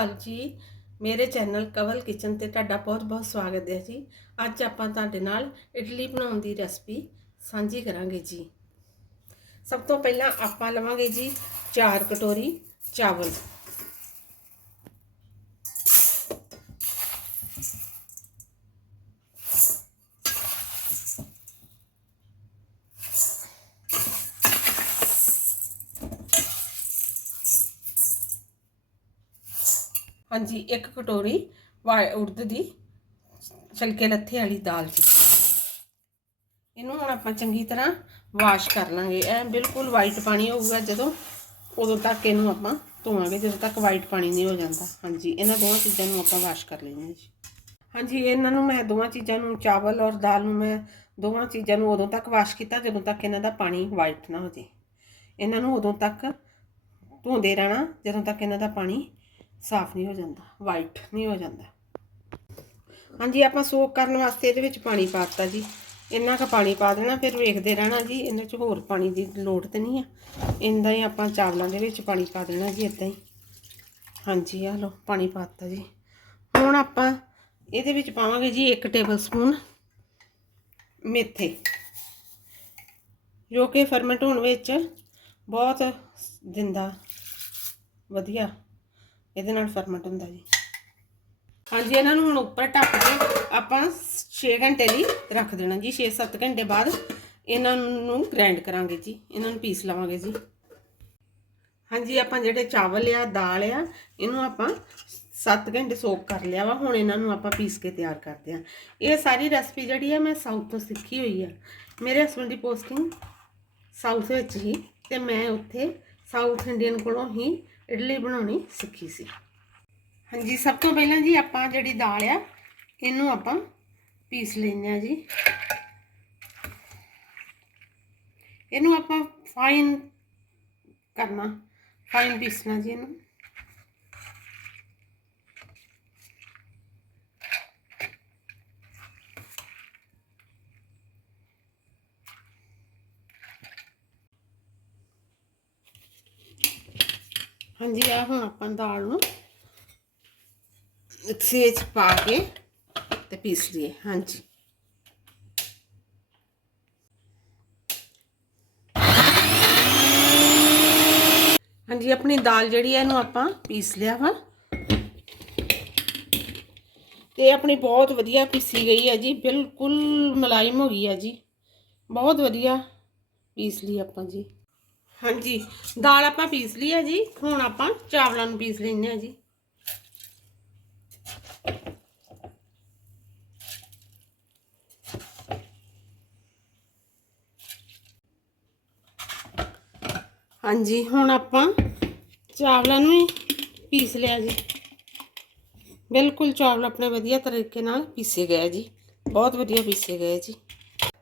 ਅਕਾਲ ਜੀ? ਮੇਰੇ ਚੈਨਲ ਕਵਲ ਕਿਚਨ ਤੇ ਤੁਹਾਡਾ ਬਹੁਤ-ਬਹੁਤ ਸਵਾਗਤ ਹੈ ਜੀ। ਅੱਜ ਆਪਾਂ ਤੁਹਾਡੇ ਨਾਲ ਇਡਲੀ ਬਣਾਉਣ ਦੀ ਰੈਸਪੀ ਸਾਂਝੀ ਕਰਾਂਗੇ ਜੀ। ਸਭ ਤੋਂ ਪਹਿਲਾਂ ਆਪਾਂ ਲਵਾਂਗੇ ਜੀ 4 ਕਟੋਰੀ ਚਾਵਲ। ਹਾਂਜੀ, ਇੱਕ ਕਟੋਰੀ ਵਾ- ਉੜਦ ਦੀ ਛਿਲਕੇ ਲੱਥੇ ਵਾਲੀ ਦਾਲ ਜੀ ਇਹਨੂੰ ਹੁਣ ਆਪਾਂ ਚੰਗੀ ਤਰ੍ਹਾਂ ਵਾਸ਼ ਕਰ ਲਾਂਗੇ। ਐ ਬਿਲਕੁਲ ਵਾਈਟ ਪਾਣੀ ਹੋਊਗਾ ਜਦੋਂ, ਉਦੋਂ ਤੱਕ ਇਹਨੂੰ ਆਪਾਂ ਧੋਵਾਂਗੇ, ਜਦੋਂ ਤੱਕ ਵਾਈਟ ਪਾਣੀ ਨਹੀਂ ਹੋ ਜਾਂਦਾ। ਹਾਂਜੀ, ਇਹਨਾਂ ਦੋਵਾਂ ਚੀਜ਼ਾਂ ਨੂੰ ਆਪਾਂ ਵਾਸ਼ ਕਰ ਲੈਣਾ ਜੀ। ਹਾਂਜੀ, ਇਹਨਾਂ ਨੂੰ ਮੈਂ ਦੋਵਾਂ ਚੀਜ਼ਾਂ ਨੂੰ, ਚਾਵਲ ਔਰ ਦਾਲ ਨੂੰ ਮੈਂ ਦੋਵਾਂ ਚੀਜ਼ਾਂ ਨੂੰ ਉਦੋਂ ਤੱਕ ਵਾਸ਼ ਕੀਤਾ, ਜਦੋਂ ਤੱਕ ਇਹਨਾਂ ਦਾ ਪਾਣੀ ਵਾਈਟ ਨਾ ਹੋ ਜੇ ਇਹਨਾਂ ਨੂੰ ਉਦੋਂ ਤੱਕ ਧੋਂਦੇ ਰਹਿਣਾ, ਜਦੋਂ ਤੱਕ ਇਹਨਾਂ ਦਾ ਪਾਣੀ ਸਾਫ਼ ਨਹੀਂ ਹੋ ਜਾਂਦਾ ਵਾਈਟ ਨਹੀਂ ਹੋ ਜਾਂਦਾ। ਹਾਂਜੀ, ਆਪਾਂ ਸੋਕ ਕਰਨ ਵਾਸਤੇ ਇਹਦੇ ਵਿੱਚ ਪਾਣੀ ਪਾਤਾ ਜੀ। ਇੰਨਾ ਕੁ ਪਾਣੀ ਪਾ ਦੇਣਾ, ਫਿਰ ਵੇਖਦੇ ਰਹਿਣਾ ਜੀ ਇਹਨਾਂ 'ਚ ਹੋਰ ਪਾਣੀ ਦੀ ਲੋੜ ਤੇ ਨਹੀਂ ਆ। ਇੰਦਾ ਹੀ ਆਪਾਂ ਚਾਵਲਾਂ ਦੇ ਵਿੱਚ ਪਾਣੀ ਪਾ ਦੇਣਾ ਜੀ ਇਦਾਂ ਹੀ। ਹਾਂਜੀ ਆ ਲਓ, ਪਾਣੀ ਪਾਤਾ ਜੀ। ਹੁਣ ਆਪਾਂ ਇਹਦੇ ਵਿੱਚ ਪਾਵਾਂਗੇ ਜੀ 1 ਟੇਬਲ ਸਪੂਨ ਮੇਥੇ, ਜੋ ਕਿ ਫਰਮੈਂਟ ਹੋਣ ਵਿੱਚ ਬਹੁਤ ਦਿੰਦਾ। ਵਧੀਆ। ਇਹਦੇ ਨਾਲ ਫਰਮਟ ਹੁੰਦਾ ਜੀ। ਹਾਂਜੀ, ਇਹਨਾਂ ਨੂੰ ਹੁਣ ਉੱਪਰ ਢੱਕ ਕੇ ਆਪਾਂ 6 ਘੰਟੇ ਲਈ ਰੱਖ ਦੇਣਾ ਜੀ। 6-7 ਘੰਟੇ ਬਾਅਦ ਇਹਨਾਂ ਨੂੰ ਗ੍ਰਾਈਂਡ ਕਰਾਂਗੇ ਜੀ। ਇਹਨਾਂ ਨੂੰ ਪੀਸ ਲਵਾਂਗੇ ਜੀ। ਹਾਂਜੀ, ਆਪਾਂ ਜਿਹੜੇ ਚਾਵਲ ਆ, ਦਾਲ ਆ, ਇਹਨੂੰ ਆਪਾਂ 7 ਘੰਟੇ ਸੋਕ ਕਰ ਲਿਆ ਵਾ। ਹੁਣ ਇਹਨਾਂ ਨੂੰ ਆਪਾਂ ਪੀਸ ਕੇ ਤਿਆਰ ਕਰਦੇ ਆ ਇਹ ਸਾਰੀ ਰੈਸਪੀ ਜਿਹੜੀ ਆ, ਮੈਂ ਸਾਊਥ ਤੋਂ ਸਿੱਖੀ ਹੋਈ ਆ। ਮੇਰੇ ਹਸਬੰਡ ਦੀ ਪੋਸਟਿੰਗ ਸਾਊਥ ਵਿੱਚ ਹੀ ਤੇ ਮੈਂ ਉੱਥੇ ਸਾਊਥ ਇੰਡੀਅਨ ਕੋਲੋਂ ਹੀ ਇਡਲੀ ਬਣਾਉਣੀ ਸਿੱਖੀ ਸੀ। ਹਾਂਜੀ, ਸਭ ਤੋਂ ਪਹਿਲਾਂ ਜੀ ਆਪਾਂ ਜਿਹੜੀ ਦਾਲ ਆ, ਇਹਨੂੰ ਆਪਾਂ ਪੀਸ ਲੈਂਦੇ ਆ ਜੀ। ਇਹਨੂੰ ਆਪਾਂ ਫਾਈਨ ਕਰਨਾ ਫਾਈਨ ਪੀਸਣਾ ਜੀ ਇਹਨੂੰ। ਹਾਂਜੀ ਆ ਹੁਣ ਆਪਾਂ ਦਾਲ ਨੂੰ ਮਿਕਸੀ ਵਿੱਚ ਪਾ ਕੇ ਤੇ ਪੀਸ ਲਈਏ। ਹਾਂਜੀ। ਹਾਂਜੀ, ਆਪਣੀ ਦਾਲ ਜਿਹੜੀ ਹੈ ਇਹਨੂੰ ਆਪਾਂ ਪੀਸ ਲਿਆ ਵਾ। ਤੇ ਆਪਣੀ ਬਹੁਤ ਵਧੀਆ ਪੀਸੀ ਗਈ ਹੈ ਜੀ। ਬਿਲਕੁਲ ਮਲਾਇਮ ਹੋ ਗਈ ਹੈ ਜੀ। ਬਹੁਤ ਵਧੀਆ ਪੀਸ ਲਈ ਆਪਾਂ ਜੀ। ਹਾਂਜੀ, ਦਾਲ ਆਪਾਂ ਪੀਸ ਲਈ ਹੈ ਜੀ। ਹੁਣ ਆਪਾਂ ਚਾਵਲਾਂ ਨੂੰ ਪੀਸ ਲੈਣੇ ਆ ਜੀ। ਹਾਂਜੀ, ਹੁਣ ਆਪਾਂ ਚਾਵਲਾਂ ਨੂੰ ਹੀ ਪੀਸ ਲਿਆ ਜੀ। ਬਿਲਕੁਲ ਚਾਵਲ ਆਪਣੇ ਵਧੀਆ ਤਰੀਕੇ ਨਾਲ ਪੀਸੇ ਗਏ ਜੀ। ਬਹੁਤ ਵਧੀਆ ਪੀਸੇ ਗਏ ਜੀ।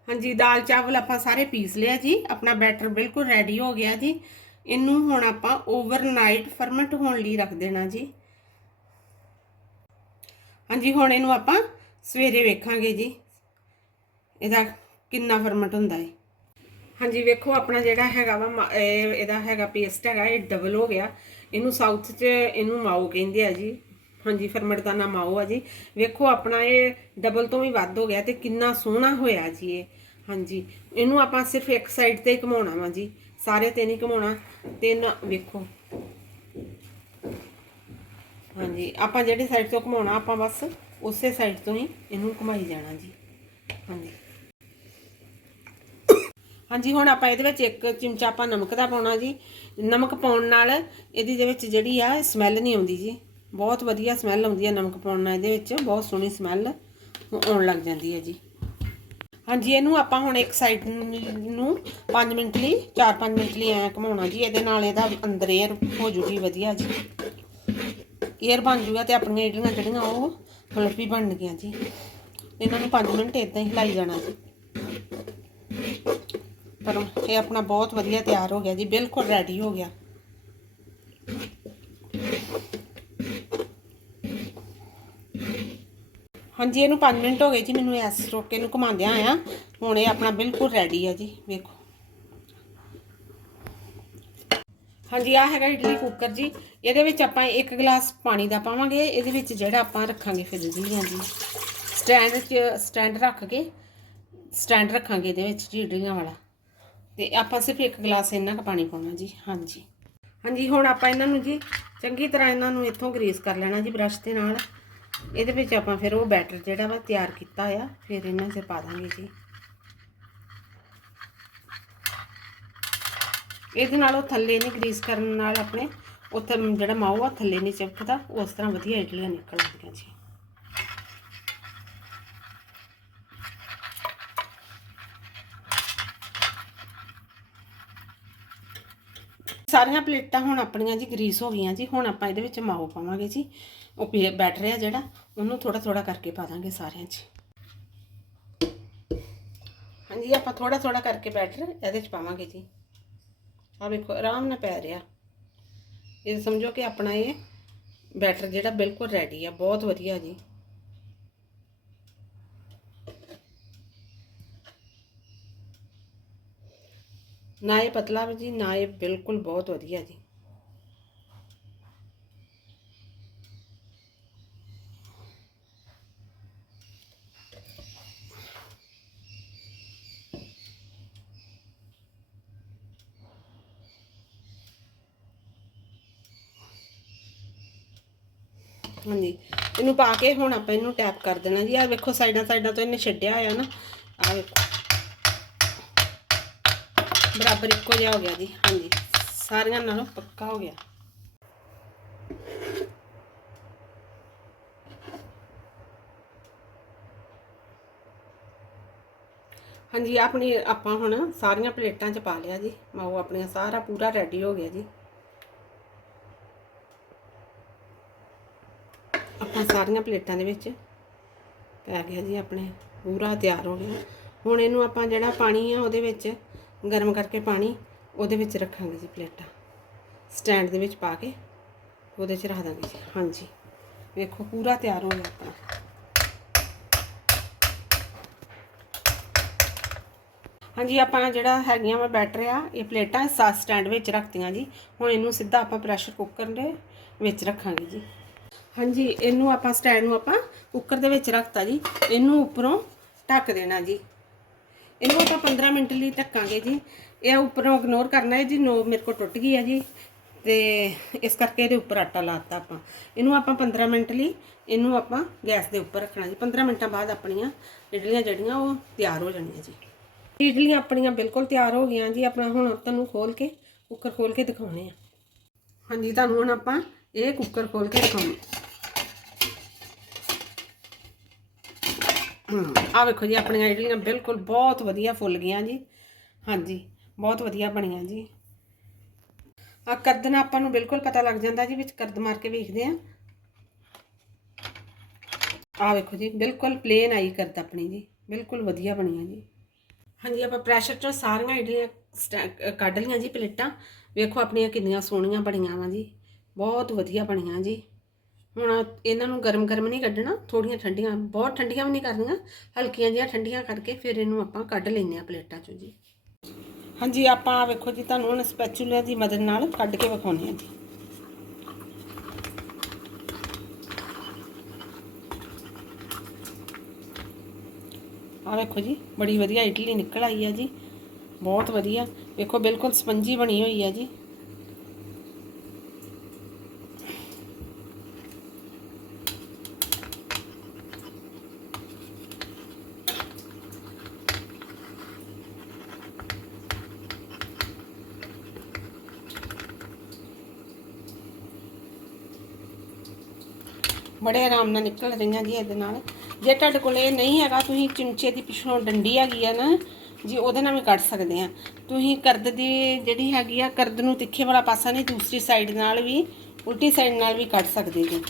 ਹਾਂਜੀ, ਦਾਲ ਚਾਵਲ ਆਪਾਂ ਸਾਰੇ ਪੀਸ ਲਿਆ ਜੀ। ਆਪਣਾ ਬੈਟਰ ਬਿਲਕੁਲ ਰੈਡੀ ਹੋ ਗਿਆ ਜੀ। ਇਹਨੂੰ ਹੁਣ ਆਪਾਂ ਓਵਰਨਾਈਟ ਫਰਮੈਂਟ ਹੋਣ ਲਈ ਰੱਖ ਦੇਣਾ ਜੀ। ਹਾਂਜੀ, ਹੁਣ ਇਹਨੂੰ ਆਪਾਂ ਸਵੇਰੇ ਵੇਖਾਂਗੇ ਜੀ। ਇਹਦਾ ਕਿੰਨਾ ਫਰਮੈਂਟ ਹੁੰਦਾ ਹੈ ਹਾਂਜੀ, ਵੇਖੋ, ਆਪਣਾ ਜਿਹੜਾ ਹੈਗਾ ਵਾ ਮਾ- ਇਹਦਾ ਹੈਗਾ ਪੇਸਟ ਹੈਗਾ, ਇਹ ਡਬਲ ਹੋ ਗਿਆ। ਇਹਨੂੰ ਸਾਊਥ 'ਚ ਇਹਨੂੰ ਮਾਓ ਕਹਿੰਦੇ ਆ ਜੀ। ਹਾਂਜੀ, ਫਰਮੈਂਟ ਦਾ ਨਾਮ ਆਓ ਆ ਜੀ ਵੇਖੋ, ਆਪਣਾ ਇਹ ਡਬਲ ਤੋਂ ਵੀ ਵੱਧ ਹੋ ਗਿਆ ਤੇ ਕਿੰਨਾ ਸੋਹਣਾ ਹੋਇਆ ਜੀ ਇਹ। ਹਾਂਜੀ, ਇਹਨੂੰ ਆਪਾਂ ਸਿਰਫ ਇੱਕ ਸਾਈਡ ਤੇ ਹੀ ਘਮਾਉਣਾ ਵਾ ਜੀ। ਸਾਰੇ ਤੇ ਨਹੀਂ ਘਮਾਉਣਾ, ਤੇ ਨਾ, ਵੇਖੋ। ਹਾਂਜੀ, ਆਪਾਂ ਜਿਹੜੀ ਸਾਈਡ ਤੋਂ ਘਮਾਉਣਾ, ਆਪਾਂ ਬਸ ਉਸੇ ਸਾਈਡ ਤੋਂ ਹੀ ਇਹਨੂੰ ਘਮਾਈ ਜਾਣਾ ਜੀ। ਹਾਂਜੀ। ਹਾਂਜੀ, ਹੁਣ ਆਪਾਂ ਇਹਦੇ ਵਿੱਚ ਇੱਕ ਚਮਚਾ ਆਪਾਂ ਨਮਕ ਦਾ ਪਾਉਣਾ ਜੀ। ਨਮਕ ਪਾਉਣ ਨਾਲ ਇਹਦੀ ਦੇ ਵਿੱਚ ਜਿਹੜੀ ਆ ਸਮੈਲ ਨਹੀਂ ਆਉਂਦੀ ਜੀ। ਬਹੁਤ ਵਧੀਆ ਸਮੈਲ ਆਉਂਦੀ ਹੈ ਨਮਕ ਪਾਉਣ ਨਾਲ, ਇਹਦੇ ਵਿੱਚ ਬਹੁਤ ਸੋਹਣੀ ਸਮੈਲ ਆਉਣ ਲੱਗ ਜਾਂਦੀ ਹੈ ਜੀ। ਹਾਂਜੀ, ਇਹਨੂੰ ਆਪਾਂ ਹੁਣ ਇੱਕ ਸਾਈਡ ਨੂੰ 5 ਮਿੰਟ ਲਈ 4-5 ਮਿੰਟ ਲਈ ਐਂ ਘਮਾਉਣਾ ਜੀ, ਇਹਦੇ ਨਾਲ ਇਹਦਾ ਅੰਦਰ 에ਅਰ ਹੋ ਜੂਗੀ ਵਧੀਆ ਜੀ। 에ਅਰ ਬਣ ਜੂਗਾ ਤੇ ਆਪਣੀਆਂ ਇਡਲੀਆਂ ਜਿਹੜੀਆਂ ਉਹ ਫਲਫੀ ਬਣ ਗਈਆਂ ਜੀ। ਇਹਨਾਂ ਨੂੰ 5 ਮਿੰਟ ਇਦਾਂ ਹੀ ਹਿਲਾਈ ਜਾਣਾ ਜੀ। ਪਰ ਇਹ ਆਪਣਾ ਬਹੁਤ ਵਧੀਆ ਤਿਆਰ ਹੋ ਗਿਆ ਜੀ, ਬਿਲਕੁਲ ਰੈਡੀ ਹੋ ਗਿਆ। ਹਾਂਜੀ, ਇਹਨੂੰ 5 ਮਿੰਟ ਹੋ ਗਏ ਜੀ, ਮੈਨੂੰ ਐਸ ਰੋਕੇ ਨੂੰ ਘੁਮਾਉਂਦਿਆਂ ਆ ਹੁਣ ਇਹ ਆਪਣਾ ਬਿਲਕੁਲ ਰੈਡੀ ਆ ਜੀ, ਵੇਖੋ। ਹਾਂਜੀ ਆ ਹੈਗਾ ਇਡਲੀ ਕੁੱਕਰ ਜੀ। ਇਹਦੇ ਵਿੱਚ ਆਪਾਂ ਇੱਕ ਗਲਾਸ ਪਾਣੀ ਦਾ ਪਾਵਾਂਗੇ। ਇਹਦੇ ਵਿੱਚ ਜਿਹੜਾ ਆਪਾਂ ਰੱਖਾਂਗੇ ਫਿਰ ਜੀ ਹਾਂਜੀ। ਸਟੈਂਡ 'ਚ ਸਟੈਂਡ ਰੱਖ ਕੇ ਸਟੈਂਡ ਰੱਖਾਂਗੇ ਇਹਦੇ ਵਿੱਚ ਜੀ ਇਡਲੀਆਂ ਵਾਲਾ। ਤੇ ਆਪਾਂ ਸਿਰਫ ਇੱਕ ਗਲਾਸ ਇੰਨਾ ਕੁ ਪਾਣੀ ਪਾਉਣਾ ਜੀ, ਹਾਂਜੀ। ਹਾਂਜੀ, ਹੁਣ ਆਪਾਂ ਇਹਨਾਂ ਨੂੰ ਜੀ, ਚੰਗੀ ਤਰ੍ਹਾਂ ਇਹਨਾਂ ਨੂੰ ਇੱਥੋਂ ਗਰੀਸ ਕਰ ਲੈਣਾ ਜੀ, ਬ੍ਰਸ਼ ਦੇ ਨਾਲ। ਇਹਦੇ ਵਿੱਚ ਆਪਾਂ ਫਿਰ ਉਹ ਬੈਟਰ ਜਿਹੜਾ ਵਾ ਤਿਆਰ ਕੀਤਾ ਆ ਫਿਰ ਇਹਨਾਂ 'ਚ ਪਾ ਦਾਂਗੇ ਜੀ। ਇਹਦੇ ਨਾਲ ਉਹ ਥੱਲੇ ਨਹੀਂ ਗਰੀਸ ਕਰਨ ਨਾਲ ਆਪਣੇ, ਉੱਥੇ ਜਿਹੜਾ ਮਾਊ ਆ ਥੱਲੇ ਨਹੀਂ ਚਿਪਕਦਾ, ਉਸ ਤਰ੍ਹਾਂ ਵਧੀਆ ਇਡਲੀਆਂ ਨਿਕਲ ਆਉਂਦੀਆਂ ਜੀ। ਸਾਰੀਆਂ ਪਲੇਟਾਂ ਹੁਣ ਆਪਣੀਆਂ ਜੀ ਗਰੀਸ ਹੋ ਗਈਆਂ ਜੀ, ਹੁਣ ਆਪਾਂ ਇਹਦੇ ਵਿੱਚ ਮਾਓ ਪਾਵਾਂਗੇ ਜੀ। ਉਹ ਪੇ- ਬੈਟਰ ਆ ਜਿਹੜਾ, ਉਹਨੂੰ ਥੋੜਾ ਥੋੜਾ ਕਰਕੇ ਪਾ ਦਾਂਗੇ ਸਾਰਿਆਂ 'ਚ। ਹਾਂਜੀ, ਆਪਾਂ ਥੋੜਾ ਥੋੜਾ ਕਰਕੇ ਬੈਟਰ ਇਹਦੇ 'ਚ ਪਾਵਾਂਗੇ ਜੀ। ਆ ਵੇਖੋ, ਆਰਾਮ ਨਾਲ ਪੈ ਰਿਹਾ। ਇਹ ਸਮਝੋ ਕਿ ਆਪਣਾ ਇਹ ਬੈਟਰ ਜਿਹੜਾ ਬਿਲਕੁਲ ਰੈਡੀ ਆ, ਬਹੁਤ ਵਧੀਆ ਜੀ। ਨਾ ਇਹ ਪਤਲਾ ਵੀ ਜੀ, ਨਾ ਇਹ ਬਿਲਕੁਲ ਬਹੁਤ ਵਧੀਆ ਜੀ। ਹਾਂਜੀ, ਇਹਨੂੰ ਪਾ ਕੇ ਹੁਣ ਆਪਾਂ ਇਹਨੂੰ ਟੈਪ ਕਰ ਦੇਣਾ ਜੀ। ਆ ਵੇਖੋ ਸਾਈਡਾਂ ਸਾਈਡਾਂ ਤੋਂ ਇਹਨੇ ਛੱਡਿਆ ਹੋਇਆ ਨਾ। ਆ ਵੇਖੋ। ਬਰਾਬਰ ਇੱਕੋ ਜਿਹਾ ਹੋ ਗਿਆ ਜੀ, ਹਾਂਜੀ। ਸਾਰਿਆਂ ਨਾਲੋਂ ਪੱਕਾ ਹੋ ਗਿਆ। ਹਾਂਜੀ, ਆਪਣੀ ਆਪਾਂ ਹੁਣ ਸਾਰੀਆਂ ਪਲੇਟਾਂ 'ਚ ਪਾ ਲਿਆ ਜੀ। ਮਾਓ ਆਪਣੀਆਂ ਸਾਰਾ ਪੂਰਾ ਰੈਡੀ ਹੋ ਗਿਆ ਜੀ। ਆਪਾਂ ਸਾਰੀਆਂ ਪਲੇਟਾਂ ਦੇ ਵਿੱਚ ਪੈ ਗਿਆ ਜੀ, ਆਪਣੇ ਪੂਰਾ ਤਿਆਰ ਹੋ ਗਿਆ। ਹੁਣ ਇਹਨੂੰ ਆਪਾਂ ਜਿਹੜਾ ਪਾਣੀ ਆ ਉਹਦੇ ਵਿੱਚ ਗਰਮ ਕਰਕੇ ਪਾਣੀ ਉਹਦੇ ਵਿੱਚ ਰੱਖਾਂਗੇ ਜੀ ਪਲੇਟਾਂ। ਸਟੈਂਡ ਦੇ ਵਿੱਚ ਪਾ ਕੇ ਉਹਦੇ 'ਚ ਰੱਖ ਦਾਂਗੇ ਜੀ। ਹਾਂਜੀ। ਵੇਖੋ, ਪੂਰਾ ਤਿਆਰ ਹੋ ਗਿਆ ਆਪਣਾ। ਹਾਂਜੀ, ਆਪਾਂ ਜਿਹੜਾ ਹੈਗੀਆਂ ਵਾ ਬੈਟਰ ਆ, ਇਹ ਪਲੇਟਾਂ ਸਾ ਸਟੈਂਡ ਵਿੱਚ ਰੱਖਤੀਆਂ ਜੀ। ਹੁਣ ਇਹਨੂੰ ਸਿੱਧਾ ਆਪਾਂ ਪ੍ਰੈਸ਼ਰ ਕੁੱਕਰ ਦੇ ਵਿੱਚ ਰੱਖਾਂਗੇ ਜੀ। ਹਾਂਜੀ, ਇਹਨੂੰ ਆਪਾਂ ਸਟੈਂਡ ਨੂੰ ਆਪਾਂ ਕੁੱਕਰ ਦੇ ਵਿੱਚ ਰੱਖਤਾ ਜੀ। ਇਹਨੂੰ ਉੱਪਰੋਂ ਢੱਕ ਦੇਣਾ ਜੀ। ਇਹਨੂੰ ਆਪਾਂ 15 ਮਿੰਟ ਲਈ ਢੱਕਾਂਗੇ ਜੀ। ਇਹ ਉੱਪਰੋਂ ਇਗਨੋਰ ਕਰਨਾ ਹੈ ਜੀ, ਨੋ ਮੇਰੇ ਕੋਲ ਟੁੱਟ ਗਈ ਹੈ ਜੀ। ਤੇ ਇਸ ਕਰਕੇ ਇਹਦੇ ਉੱਪਰ ਆਟਾ ਲਾਤਾ ਆਪਾਂ। ਇਹਨੂੰ ਆਪਾਂ 15 ਮਿੰਟ ਲਈ ਇਹਨੂੰ ਆਪਾਂ ਗੈਸ ਦੇ ਉੱਪਰ ਰੱਖਣਾ ਜੀ। 15 ਮਿੰਟਾਂ ਬਾਅਦ ਆਪਣੀਆਂ ਇਡਲੀਆਂ ਜਿਹੜੀਆਂ ਉਹ ਤਿਆਰ ਹੋ ਜਾਣੀਆਂ ਜੀ। ਇਡਲੀਆਂ ਆਪਣੀਆਂ ਬਿਲਕੁਲ ਤਿਆਰ ਹੋ ਗਈਆਂ ਜੀ। ਆਪਣਾ ਹੁਣ ਤੁਹਾਨੂੰ ਖੋਲ ਕੇ ਕੁੱਕਰ ਖੋਲ ਕੇ ਦਿਖਾਉਣੇ ਆ। ਹਾਂਜੀ, ਤੁਹਾਨੂੰ ਹੁਣ ਆਪਾਂ ਇਹ ਕੁੱਕਰ ਖੋਲ ਕੇ ਦਿਖਾਉਣੇ। ਆ ਵੇਖੋ ਜੀ, ਆਪਣੀਆਂ ਇਡਲੀਆਂ ਬਿਲਕੁਲ ਬਹੁਤ ਵਧੀਆ ਫੁੱਲ ਗਈਆਂ ਜੀ। ਹਾਂਜੀ, ਬਹੁਤ ਵਧੀਆ ਬਣੀਆਂ ਜੀ। ਆ ਕਰਦਨਾ ਆਪਾਂ ਨੂੰ ਬਿਲਕੁਲ ਪਤਾ ਲੱਗ ਜਾਂਦਾ ਜੀ, ਵਿੱਚ ਕਰਦ ਮਾਰ ਕੇ ਵੇਖਦੇ ਆ ਆ ਵੇਖੋ ਜੀ, ਬਿਲਕੁਲ ਪਲੇਨ ਆਈ ਕਰਦ ਆਪਣੀ ਜੀ, ਬਿਲਕੁਲ ਵਧੀਆ ਬਣੀ ਆ ਜੀ। ਹਾਂਜੀ, ਆਪਾਂ ਪ੍ਰੈਸ਼ਰ ਚੋਂ ਸਾਰੀਆਂ ਇਡਲੀਆਂ ਸਟੈ- ਕੱਢ ਲਈਆਂ ਜੀ ਪਲੇਟਾਂ। ਵੇਖੋ ਆਪਣੀਆਂ ਕਿੰਨੀਆਂ ਸੋਹਣੀਆਂ ਬਣੀਆਂ ਵਾ ਜੀ, ਬਹੁਤ ਵਧੀਆ ਬਣੀਆਂ ਜੀ। ਹੁਣ ਇਹਨਾਂ ਨੂੰ ਗਰਮ ਗਰਮ ਨਹੀਂ ਕੱਢਣਾ ਥੋੜੀਆਂ ਠੰਡੀਆਂ, ਬਹੁਤ ਠੰਡੀਆਂ ਵੀ ਨਹੀਂ ਕਰਨੀਆਂ, ਹਲਕੀਆਂ ਜਿਹੀਆਂ ਠੰਡੀਆਂ ਕਰਕੇ ਫਿਰ ਇਹਨੂੰ ਆਪਾਂ ਕੱਢ ਲੈਂਦੇ ਆ ਪਲੇਟਾਂ ਚੋਂ ਜੀ। ਹਾਂਜੀ, ਆਪਾਂ ਵੇਖੋ ਜੀ, ਤੁਹਾਨੂੰ ਹੁਣ ਸਪੈਚੂਲਾ ਦੀ ਮਦਦ ਨਾਲ ਕੱਢ ਕੇ ਵਿਖਾਉਂਦੇ ਆ ਜੀ। ਆ ਵੇਖੋ ਜੀ, ਬੜੀ ਵਧੀਆ ਇਡਲੀ ਨਿਕਲ ਆਈ ਹੈ ਜੀ, ਬਹੁਤ ਵਧੀਆ। ਵੇਖੋ, ਬਿਲਕੁਲ ਸਪੰਜੀ ਬਣੀ ਹੋਈ ਹੈ ਜੀ। ਬੜੇ ਆਰਾਮ ਨਾਲ ਨਿਕਲ ਰਹੀਆਂ ਜੀ ਇਹਦੇ ਨਾਲ। ਜੇ ਤੁਹਾਡੇ ਕੋਲ ਇਹ ਨਹੀਂ ਹੈਗਾ, ਤੁਸੀਂ ਚਿਮਚੇ ਦੀ ਪਿਛਲੋਂ ਡੰਡੀ ਹੈਗੀ ਆ ਨਾ, ਜੀ ਉਹਦੇ ਨਾਲ ਵੀ ਕੱਢ ਸਕਦੇ ਆ। ਤੁਸੀਂ ਕਰਦ ਦੀ ਜਿਹੜੀ ਹੈਗੀ ਆ, ਕਰਦ ਨੂੰ ਤਿੱਖੇ ਵਾਲਾ ਪਾਸਾ ਨਹੀਂ, ਦੂਸਰੀ ਸਾਈਡ ਨਾਲ ਵੀ, ਉਲਟੀ ਸਾਈਡ ਨਾਲ ਵੀ ਕੱਢ ਸਕਦੇ ਜੀ।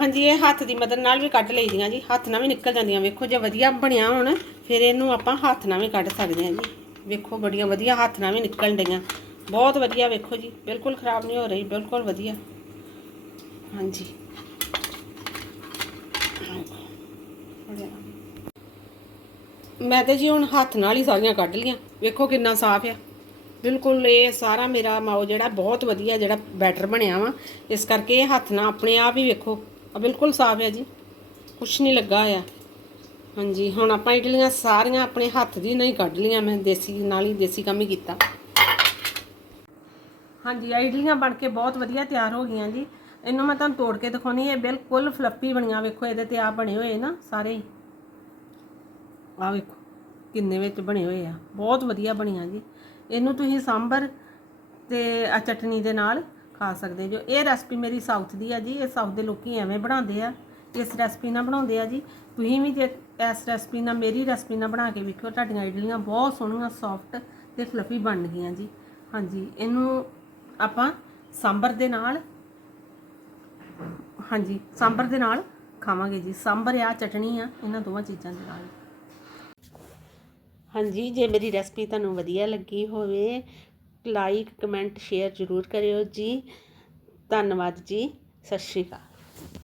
ਹਾਂਜੀ, ਇਹ ਹੱਥ ਦੀ ਮਦਦ ਨਾਲ ਵੀ ਕੱਢ ਲਈਦੀਆਂ ਜੀ। ਹੱਥ ਨਾਲ ਵੀ ਨਿਕਲ ਜਾਂਦੀਆਂ। ਵੇਖੋ, ਜੇ ਵਧੀਆ ਬਣਿਆ ਹੋਣ, ਫਿਰ ਇਹਨੂੰ ਆਪਾਂ ਹੱਥ ਨਾਲ ਵੀ ਕੱਢ ਸਕਦੇ ਹਾਂ ਜੀ। ਵੇਖੋ, ਬੜੀਆਂ ਵਧੀਆ ਹੱਥ ਨਾਲ ਵੀ ਨਿਕਲਣ ਡਈਆਂ। ਬਹੁਤ ਵਧੀਆ ਵੇਖੋ ਜੀ। ਬਿਲਕੁਲ ਖਰਾਬ ਨਹੀਂ ਹੋ ਰਹੀ ਬਿਲਕੁਲ ਵਧੀਆ। ਹਾਂਜੀ। ਮੈਂ ਤੇ ਜੀ ਹੁਣ ਹੱਥ ਨਾਲ ਹੀ ਸਾਰੀਆਂ ਕੱਢ ਲੀਆਂ। ਵੇਖੋ ਕਿੰਨਾ ਸਾਫ਼ ਆ। ਬਿਲਕੁਲ ਇਹ ਸਾਰਾ ਮੇਰਾ ਮਾਓ ਜਿਹੜਾ ਬਹੁਤ ਵਧੀਆ ਜਿਹੜਾ ਬੈਟਰ ਬਣਿਆ ਵਾ। ਇਸ ਕਰਕੇ ਇਹ ਹੱਥ ਨਾਲ ਆਪਣੇ ਆਪ ਹੀ ਵੇਖੋ। ਆ ਬਿਲਕੁਲ ਸਾਫ਼ ਹੈ ਜੀ। ਕੁਛ ਨਹੀਂ ਲੱਗਾ ਆ ਹਾਂਜੀ ਹੁਣ ਆਪਾਂ ਇਡਲੀਆਂ ਸਾਰੀਆਂ ਆਪਣੇ ਹੱਥ ਦੀ ਨਹੀਂ ਕੱਢ ਲੀਆਂ। ਮੈਂ ਦੇਸੀ ਨਾਲ ਹੀ ਦੇਸੀ ਕੰਮ ਹੀ ਕੀਤਾ। ਹਾਂਜੀ, ਆਹ ਇਡਲੀਆਂ ਬਣ ਕੇ ਬਹੁਤ ਵਧੀਆ ਤਿਆਰ ਹੋ ਗਈਆਂ ਜੀ। ਇਹਨੂੰ ਮੈਂ ਤੁਹਾਨੂੰ ਤੋੜ ਕੇ ਦਿਖਾਉਣੀ ਹੈ ਬਿਲਕੁਲ ਫਲੱਫੀ ਬਣੀਆਂ, ਵੇਖੋ, ਇਹਦੇ ਤੇ ਆ ਬਣੇ ਹੋਏ ਨਾ ਸਾਰੇ ਹੀ। ਆ ਵੇਖੋ, ਕਿੰਨੇ ਵਿੱਚ ਬਣੇ ਹੋਏ ਆ। ਬਹੁਤ ਵਧੀਆ ਬਣੀਆਂ ਜੀ। ਇਹਨੂੰ ਤੁਸੀਂ ਸਾਂਬਰ ਤੇ ਆ ਚਟਨੀ ਦੇ ਨਾਲ ਖਾ ਸਕਦੇ ਜੋ। ਇਹ ਰੈਸਪੀ ਮੇਰੀ ਸਾਊਥ ਦੀ ਆ ਜੀ। ਇਹ ਸਾਊਥ ਦੇ ਲੋਕੀ ਐਵੇਂ ਬਣਾਉਂਦੇ ਆ। ਇਸ ਰੈਸਪੀ ਨਾਲ ਬਣਾਉਂਦੇ ਆ ਜੀ। ਤੁਸੀਂ ਵੀ ਜੇ ਇਸ ਰੈਸਪੀ ਨਾਲ, ਮੇਰੀ ਰੈਸਪੀ ਨਾਲ ਬਣਾ ਕੇ ਵੇਖਿਓ, ਤੁਹਾਡੀਆਂ ਇਡਲੀਆਂ ਬਹੁਤ ਸੋਹਣੀਆਂ, ਸੌਫਟ ਤੇ ਫਲਫੀ ਬਣ ਗਈਆਂ ਜੀ। ਹਾਂਜੀ, ਇਹਨੂੰ ਆਪਾਂ ਸਾਂਬਰ ਦੇ ਨਾਲ, ਹਾਂਜੀ, ਸਾਂਬਰ ਦੇ ਨਾਲ ਖਾਵਾਂਗੇ ਜੀ। ਸਾਂਬਰ ਆ, ਚਟਣੀ ਆ, ਇਹਨਾਂ ਦੋਵਾਂ ਚੀਜ਼ਾਂ ਦੇ ਨਾਲ। ਹਾਂਜੀ, ਜੇ ਮੇਰੀ ਰੈਸਪੀ ਤੁਹਾਨੂੰ ਵਧੀਆ ਲੱਗੀ ਹੋਵੇ ਲਾਈਕ ਕਮੈਂਟ ਸ਼ੇਅਰ ਜ਼ਰੂਰ ਕਰਿਓ ਜੀ। ਧੰਨਵਾਦ ਜੀ। ਸਤਿ ਸ਼੍ਰੀ ਅਕਾਲ।